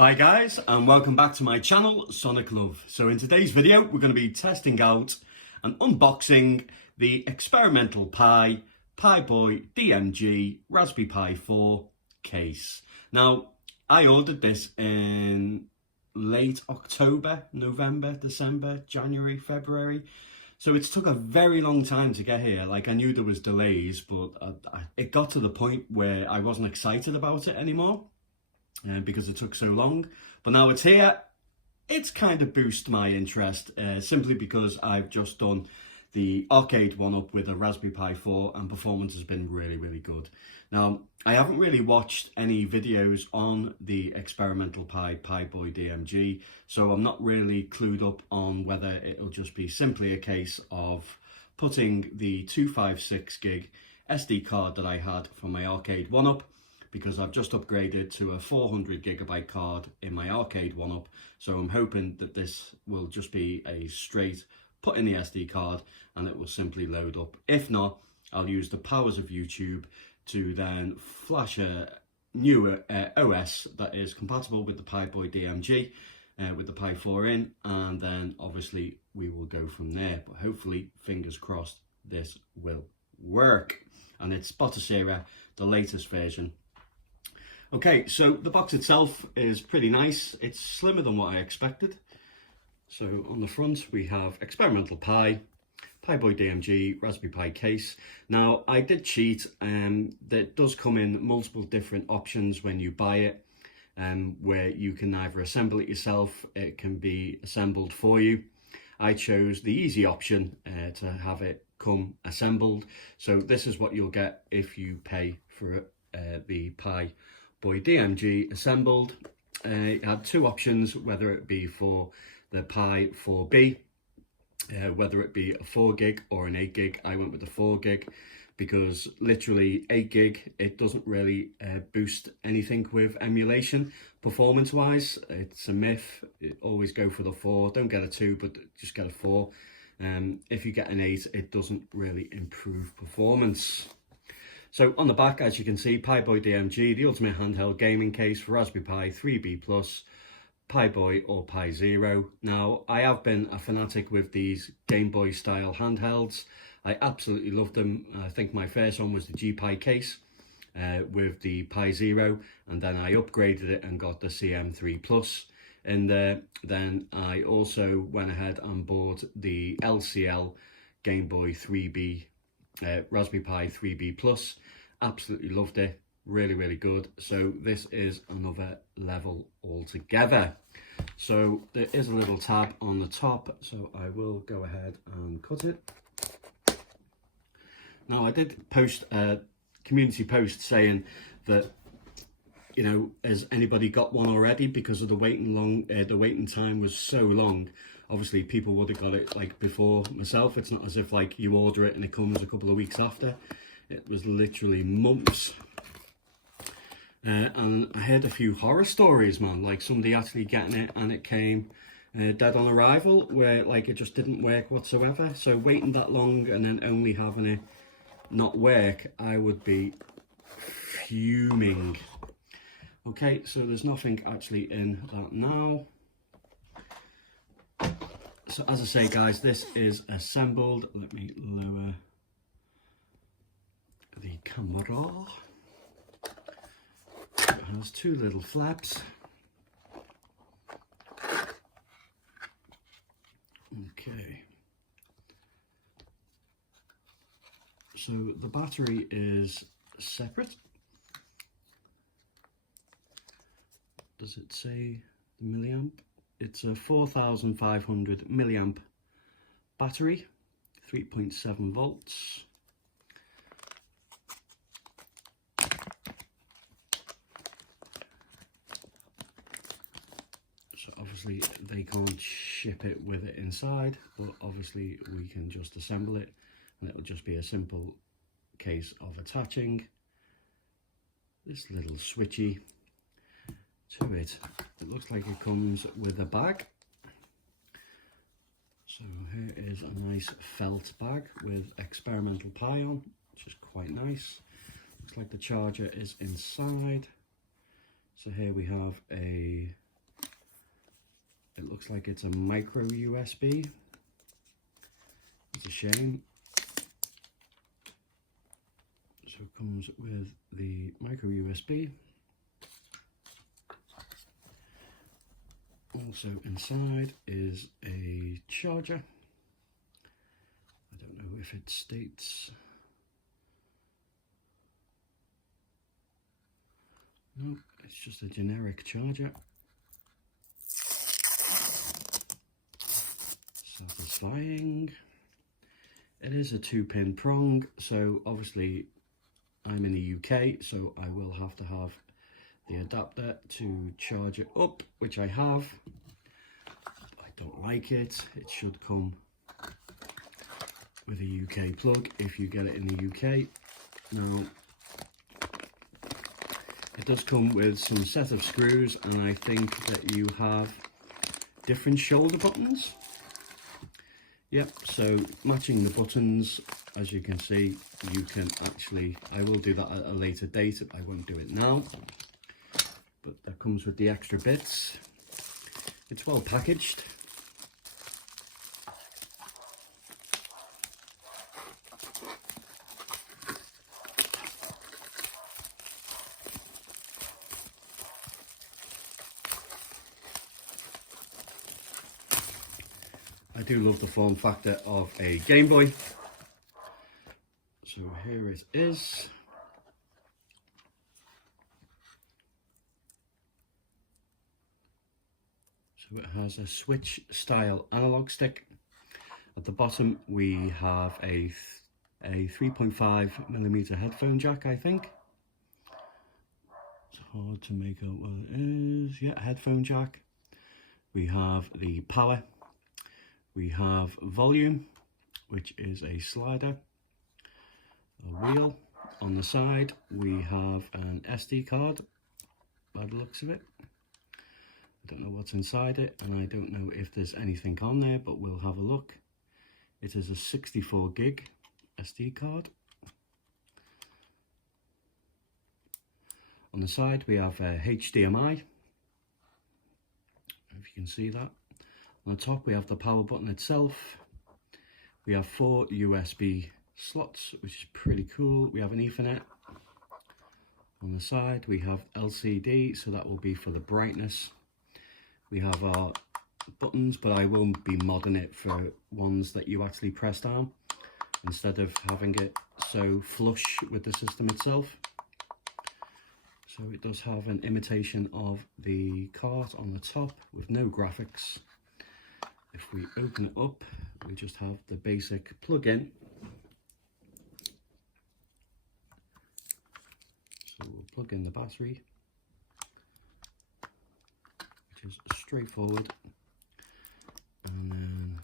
Hi guys, and welcome back to my channel, Sonic Love. So in today's video, we're going to be testing out and unboxing the experimental PiBoy DMG Raspberry Pi 4 case. Now, I ordered this in late October, November, December, January, February. So it's took a very long time to get here. Like, I knew there was delays, but it got to the point where I wasn't excited about it anymore. Because it took so long, but now it's here. It's kind of boosted my interest simply because I've just done the arcade one-up with a Raspberry Pi 4 and performance has been really good. Now, I haven't really watched any videos on the experimental PiBoy DMG, so I'm not really clued up on whether it'll just be simply a case of putting the 256 gig SD card that I had from my arcade one-up, because I've just upgraded to a 400 gigabyte card in my arcade one-up. So I'm hoping that this will just be a straight put in the SD card and it will simply load up. If not, I'll use the powers of YouTube to then flash a newer OS that is compatible with the PiBoy DMG, with the Pi 4 in, and then obviously we will go from there. But hopefully, fingers crossed, this will work. And it's Batocera, the latest version. Okay, so the box itself is pretty nice. It's slimmer than what I expected. So on the front we have experimental PiBoy DMG Raspberry Pi case. Now I did cheat, that does come in multiple different options when you buy it, where you can either assemble it yourself, it can be assembled for you. I chose the easy option to have it come assembled. So this is what you'll get if you pay for the PiBoy DMG assembled. It had two options, whether it be for the Pi 4B, whether it be a 4 gig or an 8 gig. I went with the 4 gig because literally 8 gig, it doesn't really boost anything with emulation performance wise. It's a myth. Always go for the 4. Don't get a 2, but just get a 4. If you get an 8, it doesn't really improve performance. So on the back, as you can see, PiBoy DMG, the ultimate handheld gaming case for Raspberry Pi 3B+, PiBoy or Pi Zero. Now, I have been a fanatic with these Game Boy style handhelds. I absolutely love them. I think my first one was the G-Pi case with the Pi Zero, and then I upgraded it and got the CM3 Plus in there. Then I also went ahead and bought the LCL Game Boy 3B Raspberry Pi 3B Plus. Absolutely loved it. Really good. So this is another level altogether. So there is a little tab on the top, so I will go ahead and cut it. Now, I did post a community post saying that, you know, has anybody got one already, because of the waiting time was so long. Obviously, people would have got it like before myself. It's not as if like you order it and it comes a couple of weeks after. It was literally months. And I heard a few horror stories, man, like somebody actually getting it and it came dead on arrival, where like it just didn't work whatsoever. So waiting that long and then only having it not work, I would be fuming. Okay, so there's nothing actually in that now. So as I say, guys, this is assembled. Let me lower the camera. It has two little flaps. Okay. So the battery is separate. Does it say the milliamp? It's a 4,500 milliamp battery, 3.7 volts. So obviously they can't ship it with it inside, but obviously we can just assemble it and it'll just be a simple case of attaching this little switchy to it. It looks like it comes with a bag. So here is a nice felt bag with experimental Pi on, which is quite nice. Looks like the charger is inside. So here we have a It looks like it's a micro USB. It's a shame. So it comes with the micro USB. Also inside is a charger. I don't know if it states. No, it's just a generic charger. Satisfying. It is a 2-pin prong, so obviously I'm in the UK, so I will have to have the adapter to charge it up, which I have. I don't like it. It should come with a UK plug if you get it in the UK. Now, it does come with some set of screws, and I think that you have different shoulder buttons. Yep, so matching the buttons, as you can see, you can actually, I will do that at a later date, I won't do it now. But that comes with the extra bits. It's well packaged. I do love the form factor of a Game Boy. So here it is. So it has a switch style analog stick. At the bottom we have a 3.5mm headphone jack, I think. It's hard to make out what it is. Yeah, headphone jack. We have the power. We have volume, which is a slider, a wheel. On the side we have an SD card by the looks of it. I don't know what's inside it, and I don't know if there's anything on there, but we'll have a look. It is a 64 gig SD card. On the side we have a HDMI, if you can see that. On the top we have the power button itself. We have 4 USB slots, which is pretty cool. We have an Ethernet. On the side we have LCD, so that will be for the brightness. We have our buttons, but I will be modding it for ones that you actually press down instead of having it so flush with the system itself. So it does have an imitation of the cart on the top with no graphics. If we open it up, we just have the basic plug-in. So we'll plug in the battery, which is straightforward, and then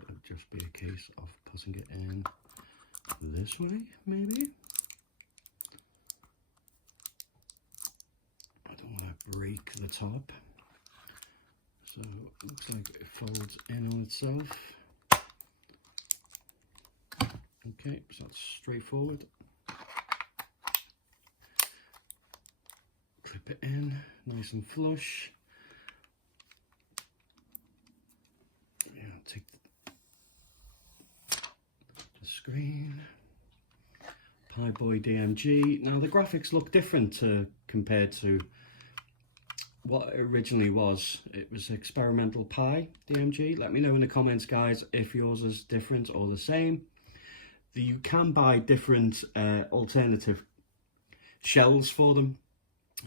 it'll just be a case of putting it in this way, maybe. I don't want to break the top. So it looks like it folds in on itself. Okay, so that's straightforward. Clip it in, nice and flush. Yeah, take the screen. PiBoy DMG. Now the graphics look different compared to what it originally was. It was experimental Pi DMG. Let me know in the comments, guys, if yours is different or the same. You can buy different alternative shells for them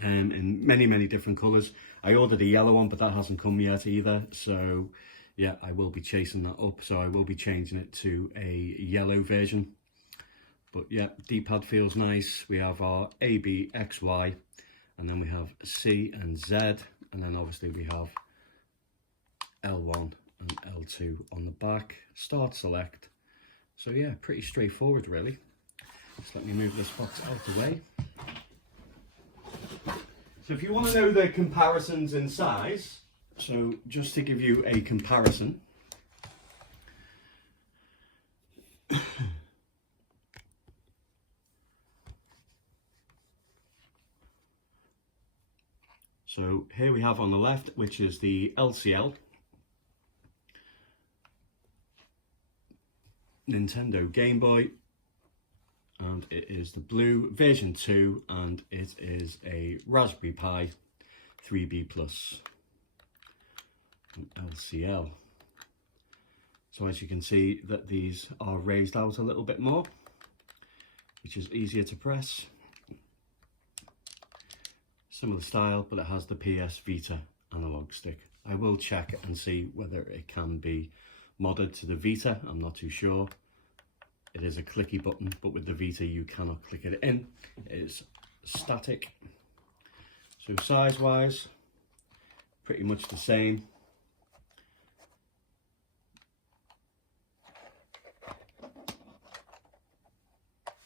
in many different colors. I ordered a yellow one, but that hasn't come yet either, so yeah, I will be chasing that up. So I will be changing it to a yellow version. But yeah, D-pad feels nice. We have our A, B, X, Y, and then we have C and Z, and then obviously we have L1 and L2 on the back. Start, select. So yeah, pretty straightforward really. Just let me move this box out the way. So if you want to know the comparisons in size, so just to give you a comparison, so here we have on the left, which is the LCL, Nintendo Game Boy, and it is the blue version 2, and it is a Raspberry Pi 3B Plus LCL. So as you can see that these are raised out a little bit more, which is easier to press. Similar style, but it has the PS Vita analog stick. I will check and see whether it can be modded to the Vita. I'm not too sure. It is a clicky button, but with the Vita you cannot click it in. It is static. So size wise, pretty much the same.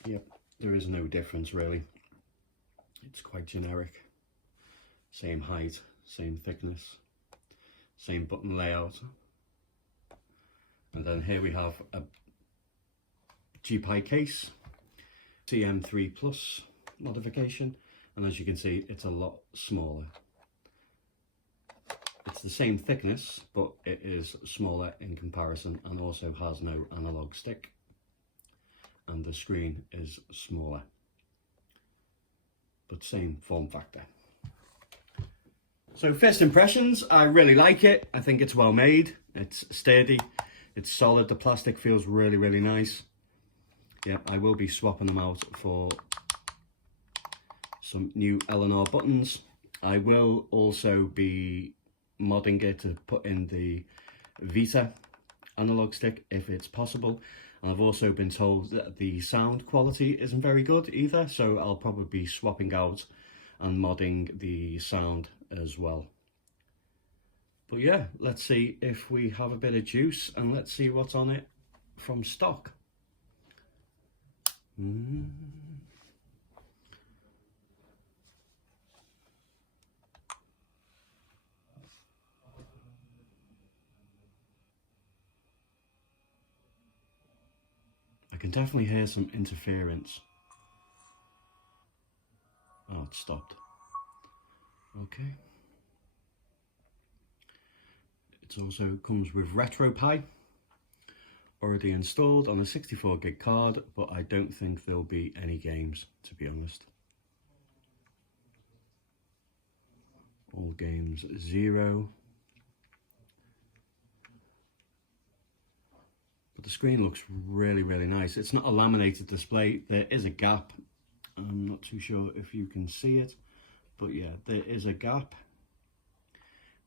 Yep, there is no difference really. It's quite generic. Same height, same thickness, same button layout. And then here we have a G-Pi case, CM3 Plus modification, and as you can see, it's a lot smaller. It's the same thickness, but it is smaller in comparison, and also has no analog stick. And the screen is smaller, but same form factor. So first impressions, I really like it. I think it's well made, it's sturdy, it's solid, the plastic feels really nice. Yeah, I will be swapping them out for some new L&R buttons. I will also be modding it to put in the Vita analog stick if it's possible. And I've also been told that the sound quality isn't very good either, so I'll probably be swapping out and modding the sound as well. But yeah, let's see if we have a bit of juice, and let's see what's on it from stock. I can definitely hear some interference. Oh, it stopped. Okay. It also comes with retropie already installed on a 64 gig card, but I don't think there'll be any games, to be honest. All games 0. But the screen looks really nice. It's not a laminated display. There is a gap. I'm not too sure if you can see it, but yeah, there is a gap,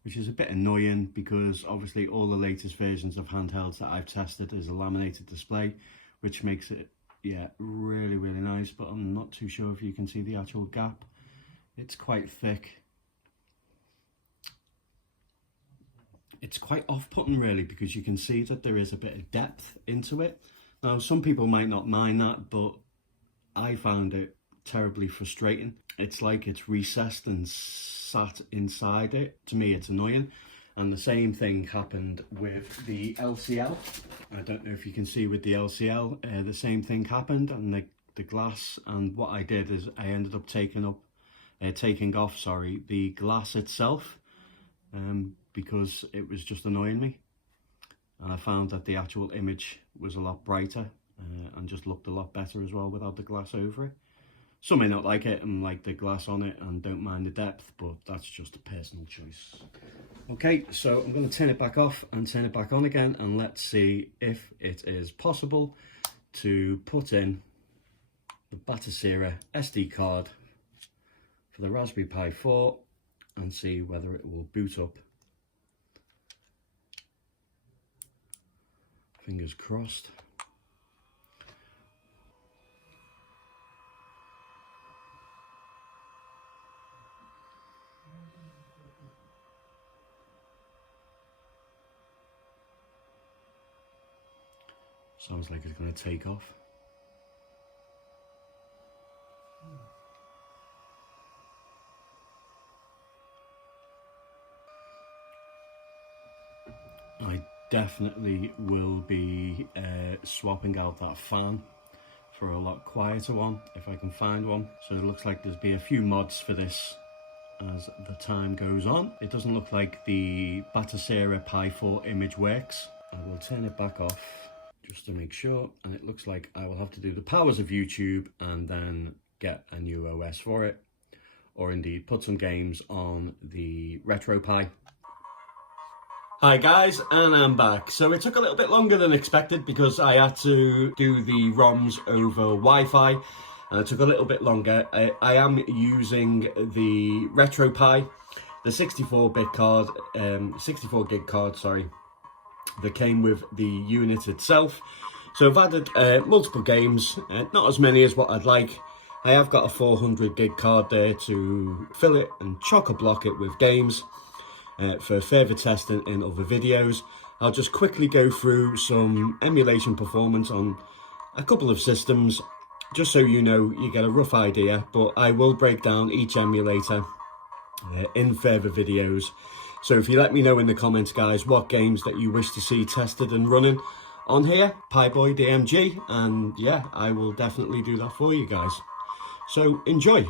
which is a bit annoying because obviously all the latest versions of handhelds that I've tested is a laminated display, which makes it, yeah, really nice, but I'm not too sure if you can see the actual gap. It's quite thick. It's quite off-putting really, because you can see that there is a bit of depth into it. Now, some people might not mind that, but I found it terribly frustrating. It's like it's recessed and sat inside it. To me, it's annoying. And the same thing happened with the LCL. I don't know if you can see with the LCL, the same thing happened, and the glass, and what I did is I ended up taking off the glass itself, because it was just annoying me, and I found that the actual image was a lot brighter and just looked a lot better as well without the glass over it. Some may not like it and like the glass on it and don't mind the depth, but that's just a personal choice. Okay, so I'm going to turn it back off and turn it back on again, and let's see if it is possible to put in the Batocera SD card for the Raspberry Pi 4 and see whether it will boot up. Fingers crossed. Sounds like it's going to take off. I definitely will be swapping out that fan for a lot quieter one if I can find one. So it looks like there's be a few mods for this as the time goes on. It doesn't look like the Batocera Pi 4 image works. I will turn it back off just to make sure, and it looks like I will have to do the powers of YouTube and then get a new OS for it, or indeed put some games on the retropie. Hi guys, and I'm back. So it took a little bit longer than expected because I had to do the ROMs over Wi-Fi, and it took a little bit longer. I am using the retropie, the 64-bit card, 64 gig card, sorry, that came with the unit itself. So I've added multiple games, not as many as what I'd like. I have got a 400 gig card there to fill it and chock-a-block it with games for further testing in other videos. I'll just quickly go through some emulation performance on a couple of systems, just so you know, you get a rough idea, but I will break down each emulator in further videos. So if you let me know in the comments, guys, what games that you wish to see tested and running on here, PiBoy DMG, and yeah, I will definitely do that for you guys. So enjoy.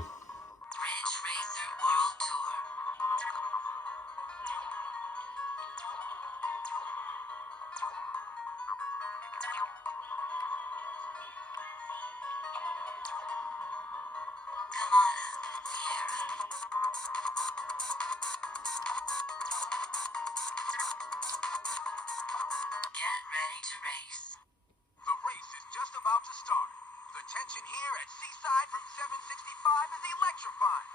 About to start. The tension here at Seaside from 765 is electrifying.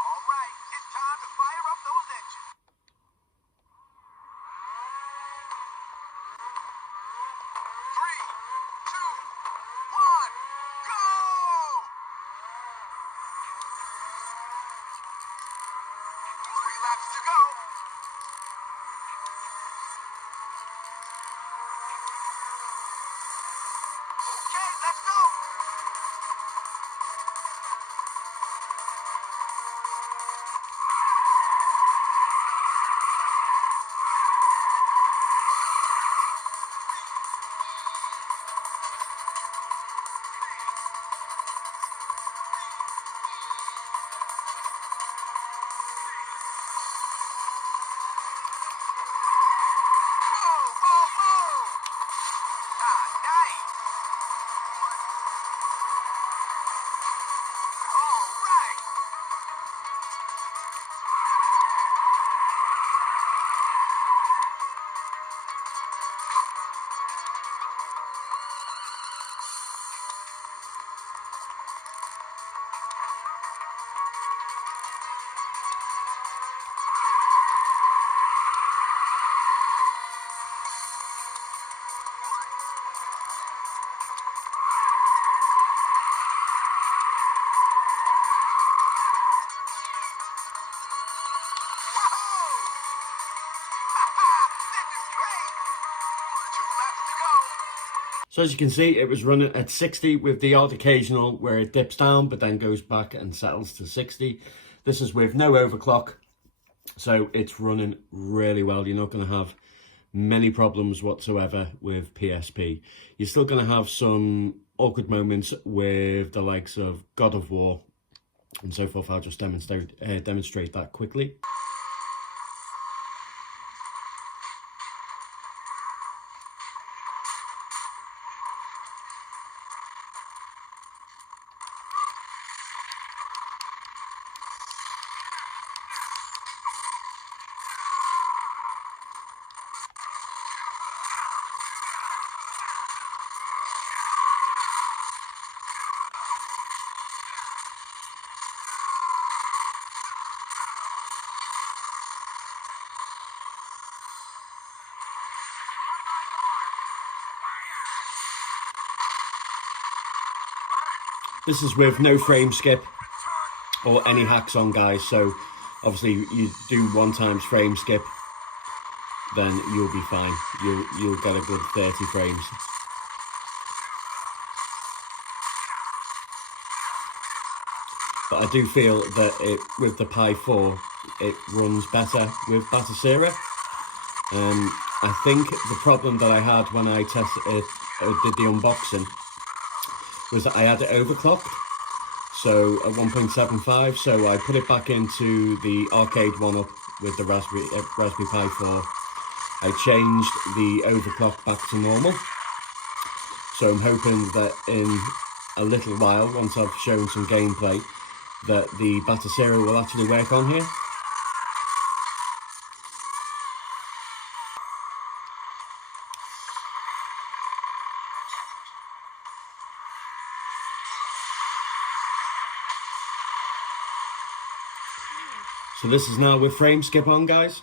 All right, it's time to fire up those engines. 3, 2, 1, go! 3 laps to go. Okay, let's go! So as you can see, it was running at 60 with the odd occasional where it dips down but then goes back and settles to 60. This is with no overclock, so it's running really well. You're not going to have many problems whatsoever with PSP. You're still going to have some awkward moments with the likes of God of War and so forth. I'll just demonstrate that quickly. This is with no frame skip or any hacks on, guys, so obviously you do 1x frame skip, then you'll be fine. You'll get a good 30 frames. But I do feel that with the Pi 4, it runs better with Batocera. I think the problem that I had when I did the unboxing was that I had it overclocked, so at 1.75, so I put it back into the arcade 1-up with the Raspberry Pi 4. I changed the overclock back to normal, So I'm hoping that in a little while, once I've shown some gameplay, that the Batocera will actually work on here. So this is now with frame skip on, guys.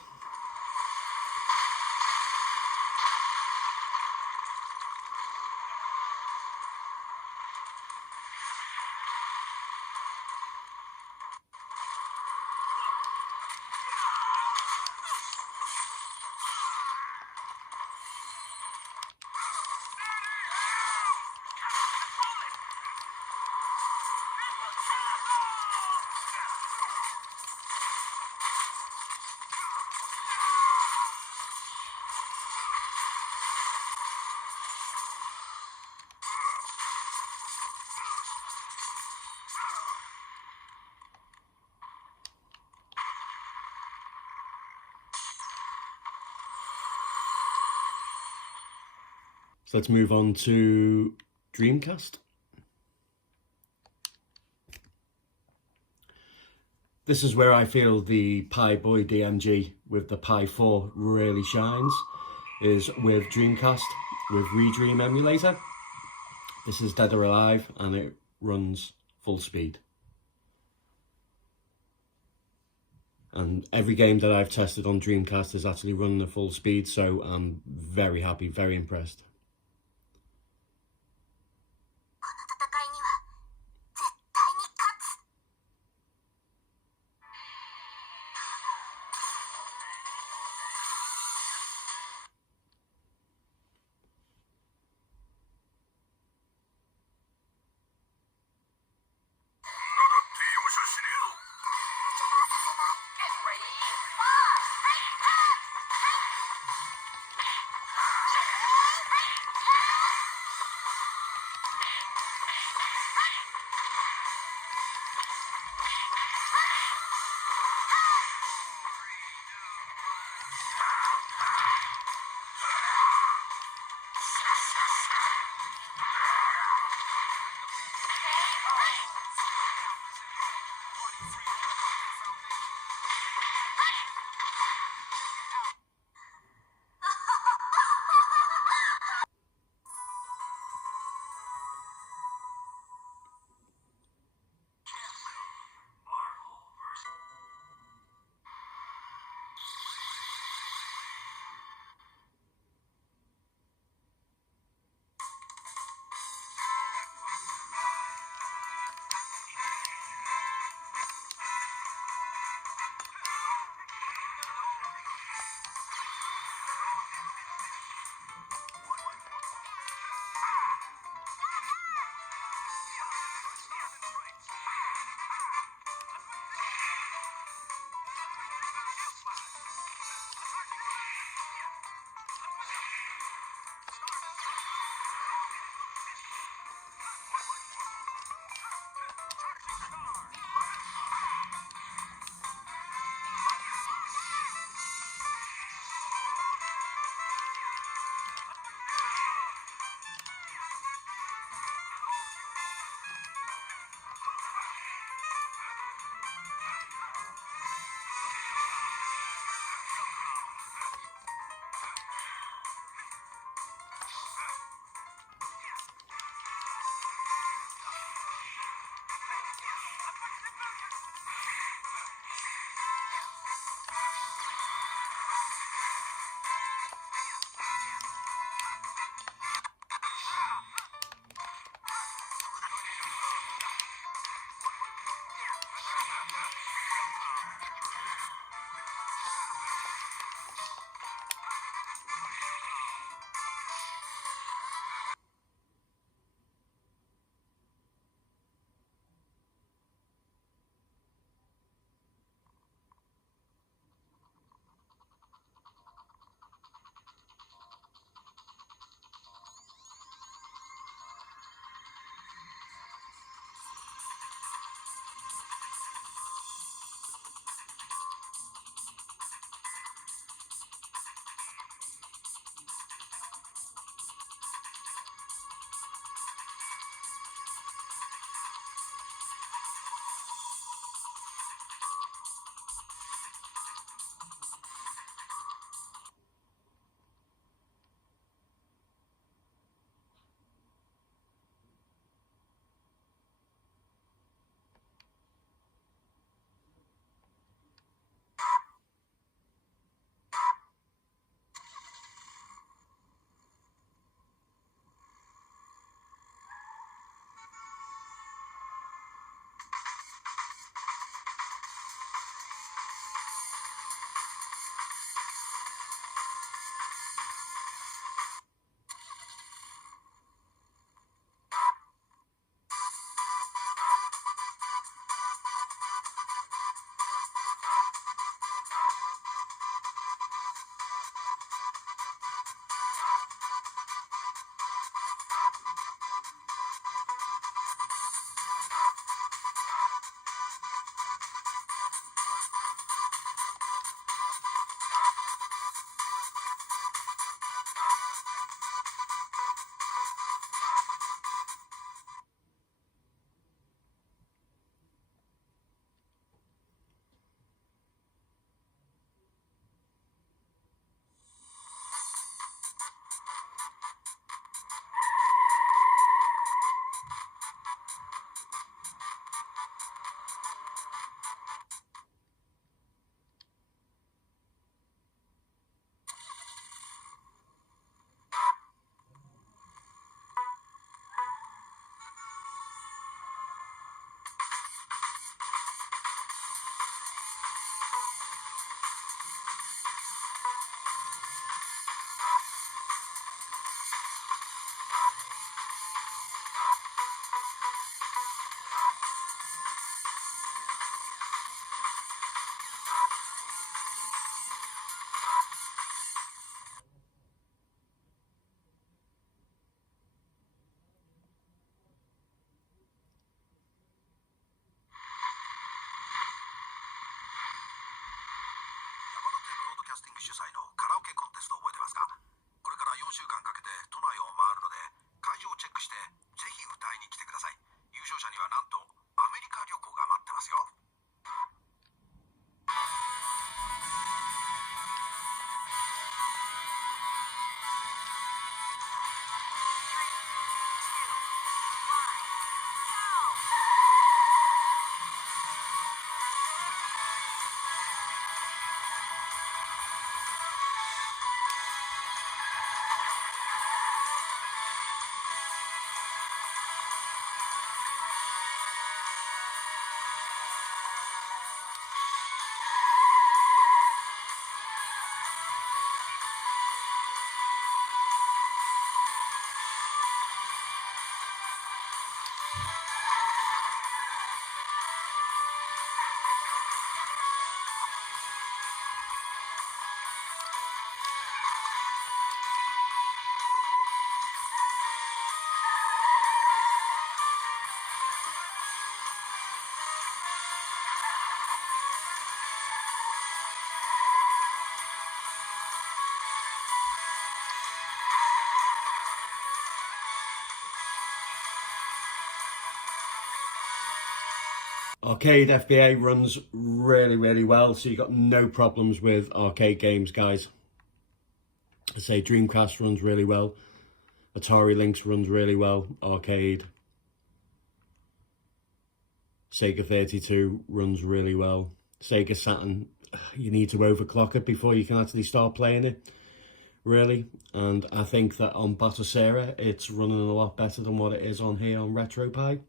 So let's move on to Dreamcast. This is where I feel the PiBoy DMG with the Pi 4 really shines, is with Dreamcast, with Redream Emulator. This is Dead or Alive and it runs full speed. And every game that I've tested on Dreamcast is actually running at full speed, so I'm very happy, very impressed. ティング主催のカラオケコンテストを覚えてますか？これから4週間かけて都内を回るので、会場をチェックしてぜひ歌いに来てください。優勝者にはなんとアメリカ旅行が待ってますよ。Arcade FBA runs really well, so you got no problems with arcade games, guys. I say Dreamcast runs really well, Atari Lynx runs really well, arcade. Sega 32 runs really well. Sega Saturn, you need to overclock it before you can actually start playing it, really. And I think that on Batocera, it's running a lot better than what it is on here on retropie.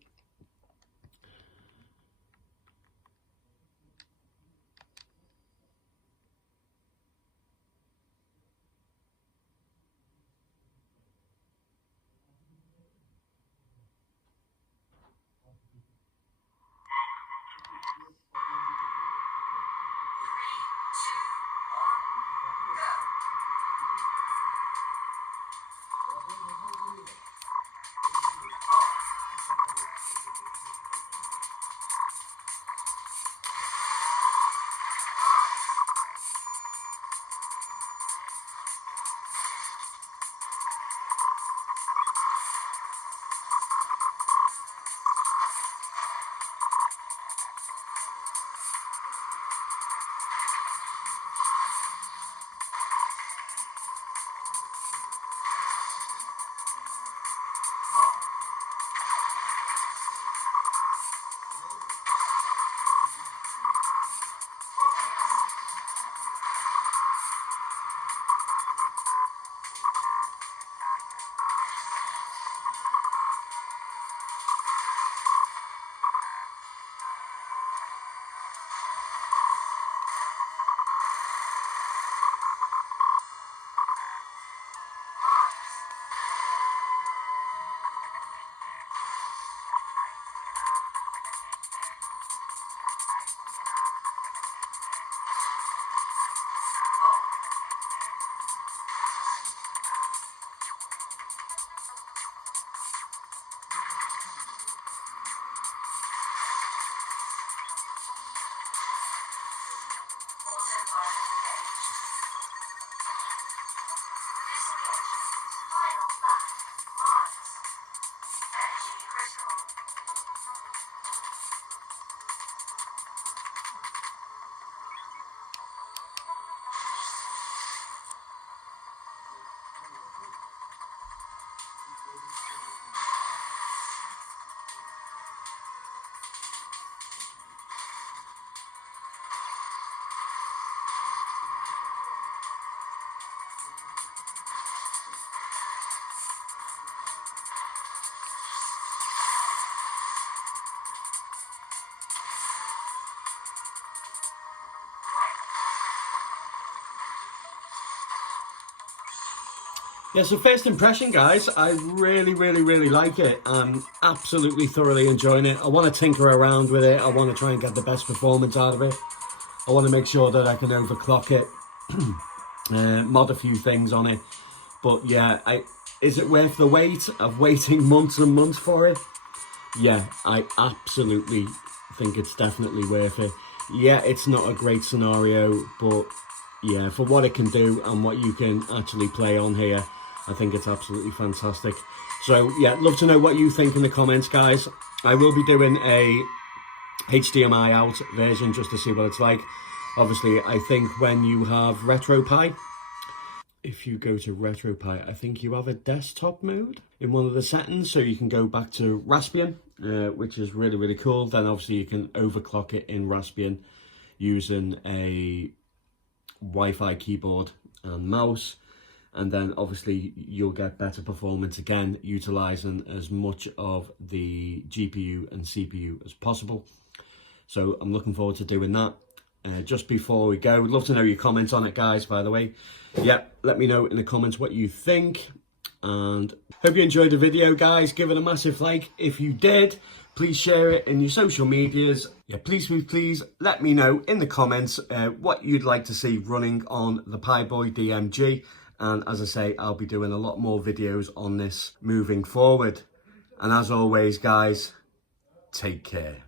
Yeah, so first impression, guys, I really like it. I'm absolutely thoroughly enjoying it. I want to tinker around with it. I want to try and get the best performance out of it. I want to make sure that I can overclock it, mod a few things on it. But yeah, is it worth the wait of waiting months and months for it? Yeah, I absolutely think it's definitely worth it. Yeah, it's not a great scenario, but yeah, for what it can do and what you can actually play on here, I think it's absolutely fantastic. So yeah, love to know what you think in the comments, guys. I will be doing a HDMI out version just to see what it's like. Obviously, I think when you have retropie, if you go to retropie, I think you have a desktop mode in one of the settings, so you can go back to Raspbian, which is really, really cool. Then obviously you can overclock it in Raspbian using a Wi-Fi keyboard and mouse, and then obviously you'll get better performance again, utilizing as much of the GPU and CPU as possible. So I'm looking forward to doing that. Just before we go, would love to know your comments on it, guys, by the way. Yeah, let me know in the comments what you think, and hope you enjoyed the video, guys. Give it a massive like if you did. Please share it in your social medias. Yeah, please let me know in the comments what you'd like to see running on the PiBoy DMG. And as I say, I'll be doing a lot more videos on this moving forward. And as always, guys, take care.